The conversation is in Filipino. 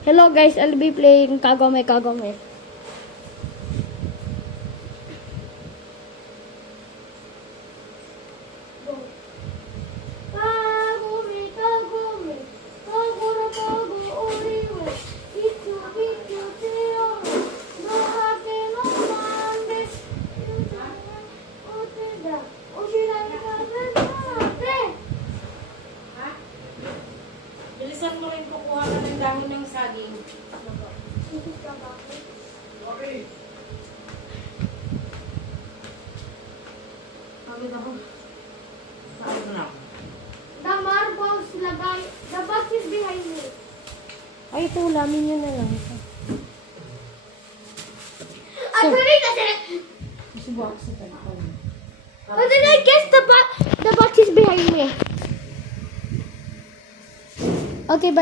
Hello guys, I'll be playing Kagome Kagome. Bilisan mo rin kukuha ka ng dahon ng saging. Okay. Pagod ako. Pagod na ako. The marbles lagay. The box is behind me. Ay, ito, ulamin nyo na lang. Actually, kasi... Gusto mo ako sa tagpang. But then I guess the box is behind me. Okay, bye.